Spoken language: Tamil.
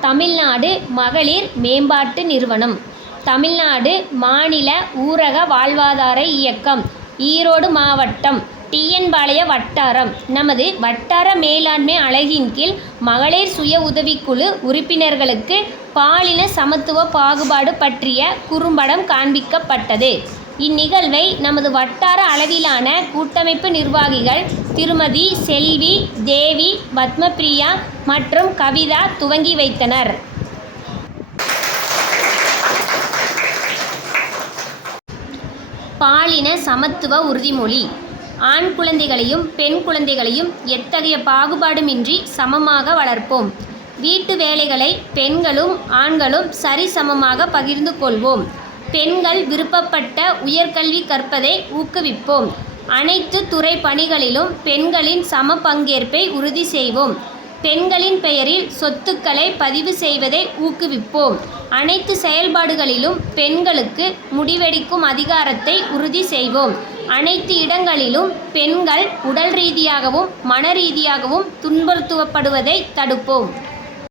தமிழ்நாடு மகளிர் மேம்பாட்டு நிறுவனம். தமிழ்நாடு மாநில ஊரக வாழ்வாதார இயக்கம். ஈரோடு மாவட்டம் டிஎன்பாளைய வட்டாரம். நமது வட்டார மேலாண்மை அலகின் கீழ் மகளிர் சுய உதவிக்குழு உறுப்பினர்களுக்கு பாலின சமத்துவ பாகுபாடு பற்றிய குறும்படம் காண்பிக்கப்பட்டது. இந்நிகழ்வை நமது வட்டார அளவிலான கூட்டமைப்பு நிர்வாகிகள் திருமதி செல்வி தேவி பத்மபிரியா மற்றும் கவிதா துவங்கி வைத்தனர். பாலின சமத்துவ உறுதிமொழி ஆண் குழந்தைகளையும் பெண் குழந்தைகளையும் எத்தகைய பாகுபாடுமின்றி சமமாக வளர்ப்போம். வீட்டு வேலைகளை பெண்களும் ஆண்களும் சரிசமமாக பகிர்ந்து கொள்வோம். பெண்கள் விருப்பப்பட்ட உயர்கல்வி கற்பதை ஊக்குவிப்போம். அனைத்து துறை பணிகளிலும் பெண்களின் சம பங்கேற்பை உறுதி செய்வோம். பெண்களின் பெயரில் சொத்துக்களை பதிவு செய்வதை ஊக்குவிப்போம். அனைத்து செயல்பாடுகளிலும் பெண்களுக்கு முடிவெடுக்கும் அதிகாரத்தை உறுதி செய்வோம். அனைத்து இடங்களிலும் பெண்கள் உடல் ரீதியாகவும் மன ரீதியாகவும் துன்புறுத்தப்படுவதை தடுப்போம்.